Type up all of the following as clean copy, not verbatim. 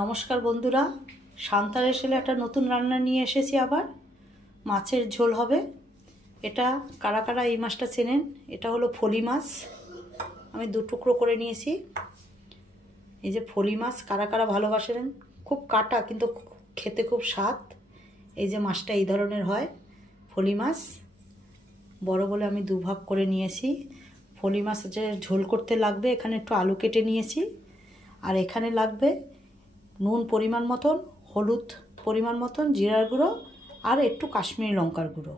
নমস্কার বন্ধুরা, শান্তার এসেলে একটা নতুন রান্না নিয়ে এসেছি। আবার মাছের ঝোল হবে। এটা কারা কারা এই মাছটা চেনেন? এটা হলো ফলি মাছ। আমি দু টুকরো করে নিয়েছি। এই যে ফলি মাছ, কারা কারা ভালোবাসেন? খুব কাটা কিন্তু খেতে খুব স্বাদ। এই যে মাছটা এই ধরনের হয়, ফলি মাছ বড় বলে আমি দুভাগ করে নিয়েছি। ফলি মাছ যে ঝোল করতে লাগবে, এখানে একটু আলু কেটে নিয়েছি, আর এখানে লাগবে নুন পরিমাণ মতন, হলুদ পরিমাণ মতন, জিরার গুঁড়ো আর একটু কাশ্মীরি লঙ্কার গুঁড়ো।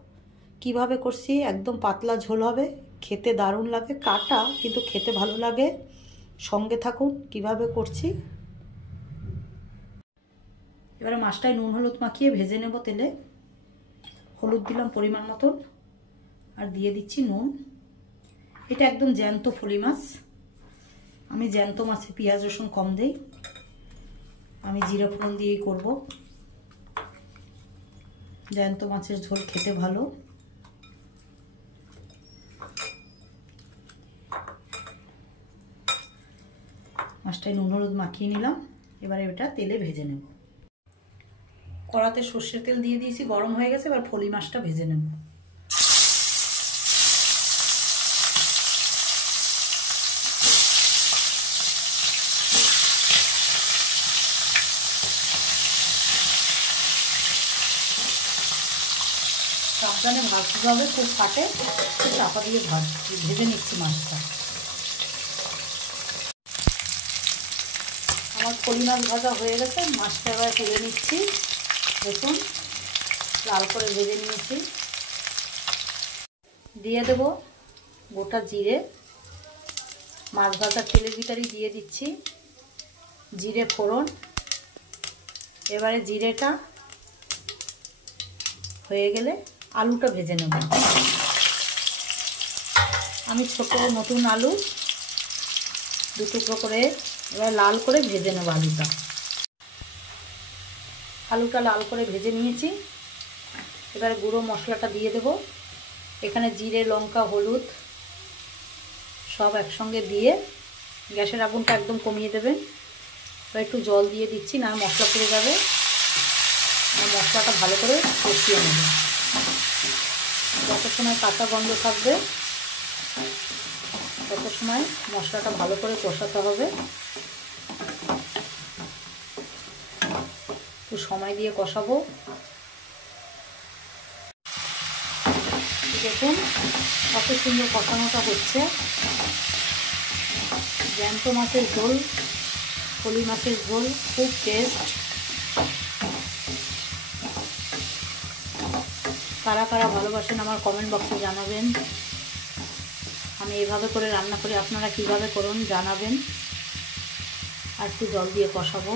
কিভাবে করছি, একদম পাতলা ঝোল হবে, খেতে দারুণ লাগে। কাটা কিন্তু খেতে ভালো লাগে। সঙ্গে থাকুন কিভাবে করছি। এবারে মাছটায় নুন হলুদ মাখিয়ে ভেজে নেব তেলে। হলুদ দিলাম পরিমাণ মতন, আর দিয়ে দিচ্ছি নুন। এটা একদম জ্যান্ত ফলি মাছ। আমি জ্যান্ত মাছে পেঁয়াজ রসুন কম দেই। আমি জিরা ফোড়ন দিয়েই করব। জ্যান্ত মাছের ঝোল খেতে ভালো। মাছটায় নুন হলুদ মাখিয়ে নিলাম। এবারে এটা তেলে ভেজে নেব। কড়াতে সর্ষের তেল দিয়ে দিয়েছি, গরম হয়ে গেছে। এবার ফলি মাছটা ভেজে নেব। সাবধানে ভাজতে হবে, খুব ফাটে। চাপা দিয়ে ভেজে নিচ্ছি মাছটা। আমার ফলি মাছ ভাজা হয়ে গেছে। মাছটা এবার তুলে নিচ্ছি। দেখুন লাল করে ভেজে নিয়েছি। দিয়ে দেব গোটা জিরে। মাছ ভাজার তেলের ভিতরেই দিয়ে দিচ্ছি জিরে ফোড়ন। এবারে জিরেটা হয়ে গেলে আলুটা ভেজে নেব। আমি ছোট নতুন আলু দু টুকরো করে এবার লাল করে ভেজে নেব আলুটা। আলুটা লাল করে ভেজে নিয়েছি। এবারে গুঁড়ো মশলাটা দিয়ে দেব। এখানে জিরে লঙ্কা হলুদ সব একসঙ্গে দিয়ে গ্যাসের আগুনটা একদম কমিয়ে দেবেন। এবার একটু জল দিয়ে দিচ্ছি, না মশলা পুড়ে যাবে। মশলাটা ভালো করে কষিয়ে নেব। যত সময় কাঁচা গন্ধ থাকবে তত সময় মশলাটা ভালো করে কষাতে হবে। একটু সময় দিয়ে কষাবো। দেখুন কত সুন্দর কষানোটা হচ্ছে। জ্যান্ত মাছের ঝোল, ফলি মাছের ঝোল খুব টেস্ট। কারা কারা ভালোবাসেন আমার কমেন্ট বক্সে জানাবেন। আমি এভাবে করে রান্না করি, আপনারা কিভাবে করুন জানাবেন। আর একটু জল দিয়ে কষাবো।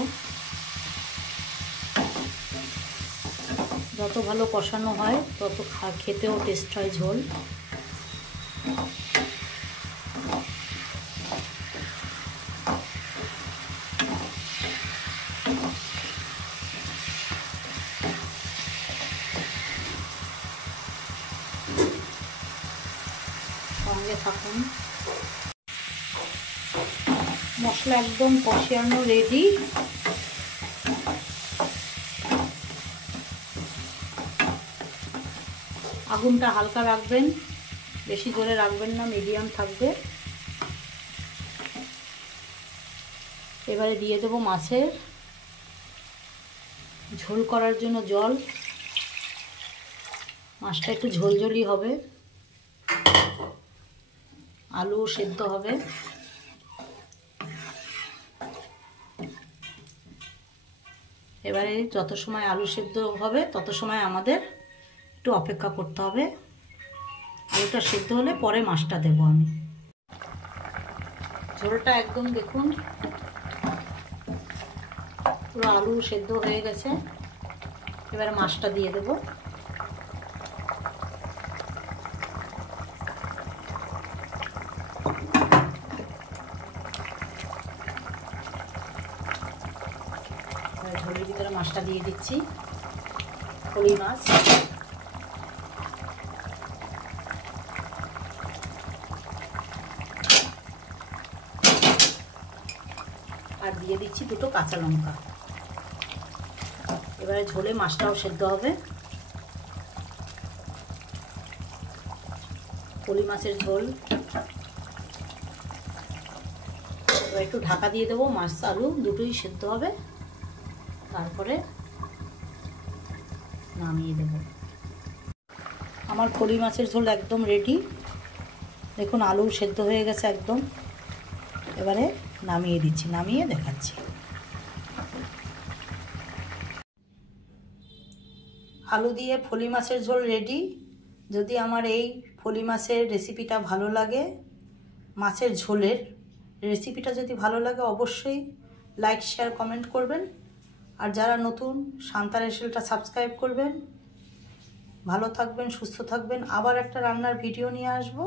যত ভালো কষানো হয় তত খেতেও টেস্ট হয় ঝোল। সঙ্গে থাকুন। মশলা একদম কষানো রেডি। আগুনটা হালকা রাখবেন, বেশি জোরে রাখবেন না, মিডিয়াম থাকবে। এবারে দিয়ে দেব মাছের ঝোল করার জন্য জল। মাছটা একটু ঝোলঝোলি হবে, আলু সেদ্ধ হবে। এবারে যত সময় আলু সেদ্ধ হবে তত সময় আমাদের একটু অপেক্ষা করতে হবে। আলুটা সেদ্ধ হলে পরে মাছটা দেব আমি। ঝোলটা একদম দেখুন পুরো আলু সেদ্ধ হয়ে গেছে। এবারে মাছটা দিয়ে দেব। ঝোলের ভিতরে মাছটা দিয়ে দিচ্ছি, ফলি মাছ। আর দিয়ে দিচ্ছি দুটো কাঁচা লঙ্কা। এবারে ঝোলে মাছটাও সেদ্ধ হবে। ফলি মাছের ঝোল। এবার একটু ঢাকা দিয়ে দেবো, মাছ আলু দুটোই সেদ্ধ হবে, তারপরে নামিয়ে দেব। আমার ফলি মাছের ঝোল একদম রেডি। দেখুন আলু সেদ্ধ হয়ে গেছে একদম। এবারে নামিয়ে দিচ্ছি, নামিয়ে দেখাচ্ছি। আলু দিয়ে ফলি মাছের ঝোল রেডি। যদি আমার এই ফলি মাছের রেসিপিটা ভালো লাগে, মাছের ঝোলের রেসিপিটা যদি ভালো লাগে, অবশ্যই লাইক শেয়ার কমেন্ট করবেন। আর যারা নতুন, শান্তা রেসেলটা সাবস্ক্রাইব করবেন। ভালো থাকবেন, সুস্থ থাকবেন। আবার একটা রান্নার ভিডিও নিয়ে আসবো।